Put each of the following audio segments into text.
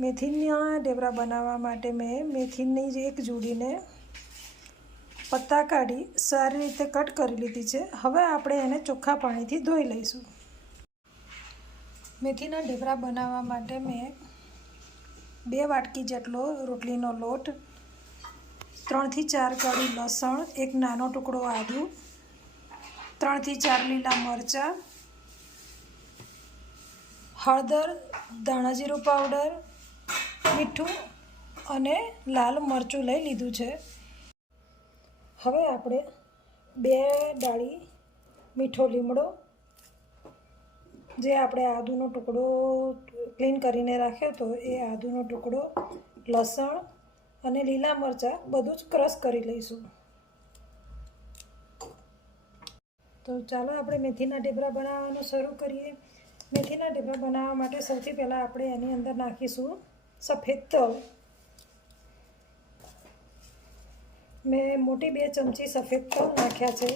મેથીના ઢેબરા બનાવવા માટે મેં મેથીની જ એક જોડીને પત્તા કાઢી સારી રીતે કટ કરી લીધી છે. હવે આપણે એને ચોખ્ખા પાણીથી ધોઈ લઈશું. મેથીના ઢેબરા બનાવવા માટે મેં 2 વાટકી જેટલો રોટલીનો લોટ, 3 થી 4 કળી લસણ, એક નાનો ટુકડો આદુ, 3 થી 4 લીલા મરચાં, હળદર, ધાણા જીરું પાવડર, મીઠું અને લાલ મરચું લઈ લીધું છે. હવે આપણે 2 ડાળી મીઠો લીમડો, જે આપણે આદુનો ટુકડો ક્લીન કરીને રાખ્યો હતો એ આદુનો ટુકડો, લસણ અને લીલા મરચાં બધું જ ક્રશ કરી લઈશું. તો ચાલો આપણે મેથીના ઢેબરા બનાવવાનું શરૂ કરીએ. મેથીના ઢેબરા બનાવવા માટે સૌથી પહેલાં આપણે એની અંદર નાખીશું સફેદ તલ. મેં મોટી 2 ચમચી સફેદ તલ નાખ્યા છે.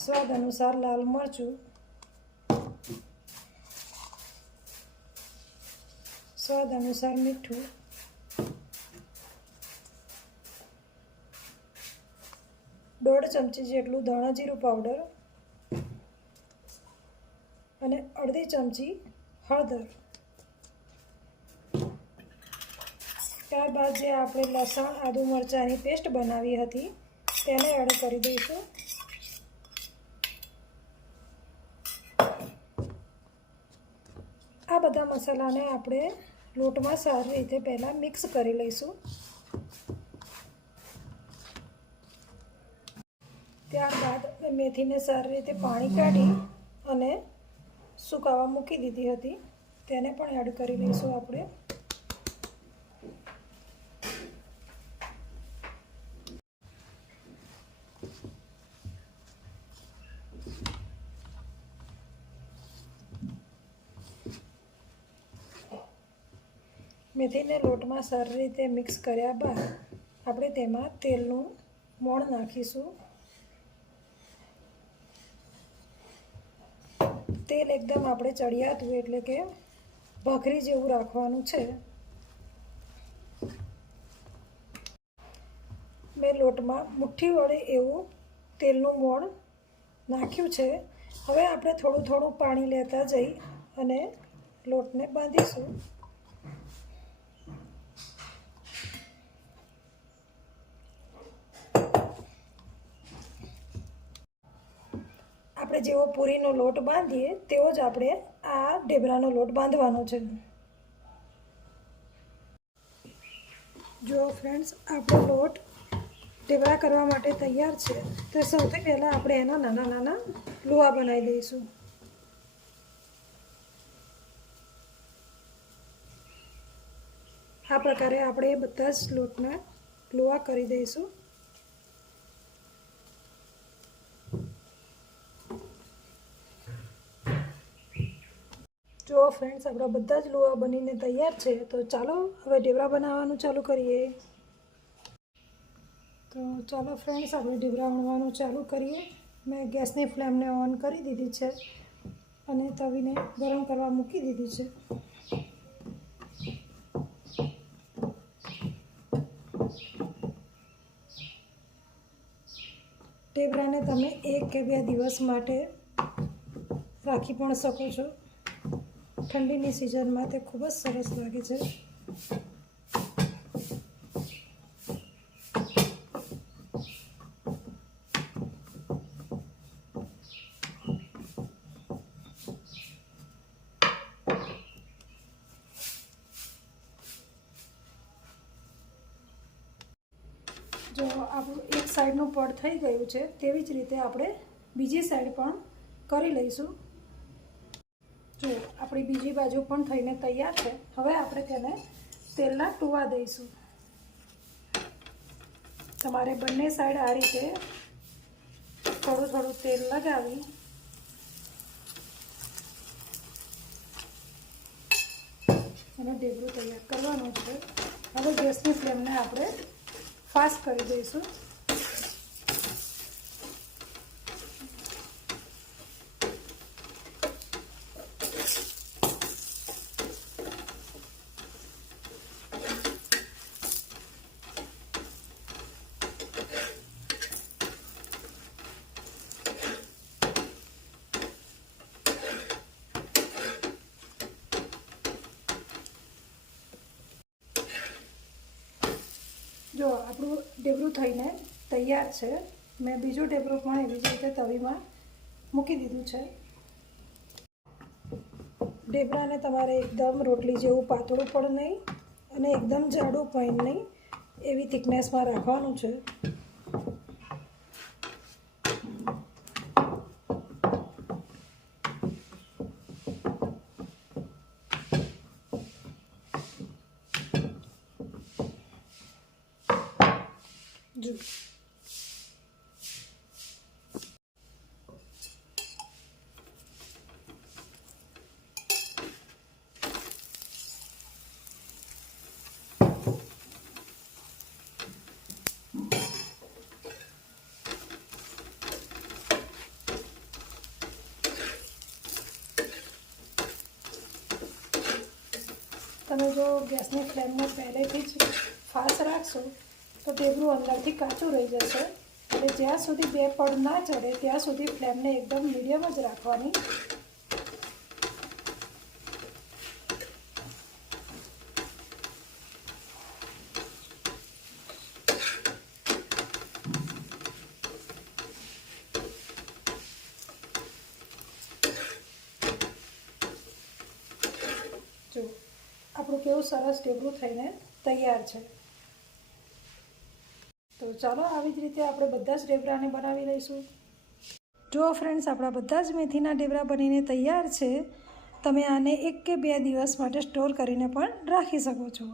સ્વાદ અનુસાર લાલ મરચું, સ્વાદ અનુસાર મીઠું, દોઢ ચમચી જેટલું ધાણા જીરું પાવડર અને અડધી ચમચી હળદર. ત્યારબાદ જે આપણે લસણ આદુ મરચાંની પેસ્ટ બનાવી હતી તેને એડ કરી દઈશું. આ બધા મસાલાને આપણે લોટમાં સારી રીતે પહેલાં મિક્સ કરી લઈશું. ત્યારબાદ મેથીને સારી રીતે પાણી કાઢી અને સુકાવા મૂકી દીધી હતી, તેને પણ એડ કરી લઈશું આપણે. મેથીને લોટમાં સારી રીતે મિક્સ કર્યા બાદ આપણે તેમાં તેલનું મોણ નાખીશું. તેલ એકદમ આપણે ચડિયાતું એટલે કે ભાખરી જેવું રાખવાનું છે. મેં લોટમાં મુઠ્ઠી વડે એવું તેલનું મોણ નાખ્યું છે. હવે આપણે થોડું થોડું પાણી લેતા જઈ અને લોટને બાંધીશું. આપણે જેવો પૂરીનો લોટ બાંધીએ તેવો જ આપણે આ ઢેબરાનો લોટ બાંધવાનો છે. જો ફ્રેન્ડ્સ, આપણો લોટ ઢેબરા કરવા માટે તૈયાર છે. તો સૌથી પહેલાં આપણે એના નાના નાના લુવા બનાવી દઈશું. આ પ્રકારે આપણે બધા જ લોટના લુવા કરી દઈશું. જો ફ્રેન્ડ્સ, આપણા બધા જ લુવા બનીને તૈયાર છે. તો ચાલો હવે ઢેબરા બનાવવાનું ચાલુ કરીએ. તો ચાલો ફ્રેન્ડ્સ, આપણે ઢેબરા વણવાનું ચાલુ કરીએ. મેં ગેસની ફ્લેમને ઓન કરી દીધી છે અને તવીને ગરમ કરવા મૂકી દીધી છે. ઢેબરાને તમે 1 કે 2 દિવસ માટે રાખી પણ શકો છો. ઠંડીની સિઝનમાં તે ખૂબ જ સરસ લાગે છે. જો આપણું એક સાઈડનું પડ થઈ ગયું છે, તેવી જ રીતે આપણે બીજી સાઈડ પણ કરી લઈશું. જો આપણી બીજી બાજુ પણ થઈને તૈયાર છે. હવે આપણે તેને તેલના ટૂવા દઈશું. તમારે બંને સાઈડ આ રીતે થોડું થોડું તેલ લગાવી અને ઢેબરું તૈયાર કરવાનું છે. હવે ગેસની ફ્લેમને આપણે ફાસ્ટ કરી દઈશું. ઢેબરું થઈને તૈયાર છે. મેં બીજું ઢેબરું પણ એવી જ રીતે તવીમાં મૂકી દીધું છે. ઢેબરાને તમારે એકદમ રોટલી જેવું પાતળું પણ નહીં અને એકદમ જાડું પણ નહીં, એવી થિકનેસમાં રાખવાનું છે. જો તમે જો ગેસની ફ્લેમને પહેલેથી જ ફાસ્ટ રાખશો તો ઢેબરું અંદરથી કાચું રહી જશે. એટલે જ્યાં સુધી બે પડ ના ચડે ત્યાં સુધી ફ્લેમને એકદમ મીડિયમ જ રાખવાની. જો આપણું કેવું સરસ ઢેબરું થઈને તૈયાર છે. તો ચાલો આવી જ રીતે આપણે બધા જ ઢેબરાને બનાવી લઈશું. જો ફ્રેન્ડ્સ, આપણા બધા જ મેથીના ઢેબરા બનીને તૈયાર છે. તમે આને 1 કે 2 દિવસ માટે સ્ટોર કરીને પણ રાખી શકો છો.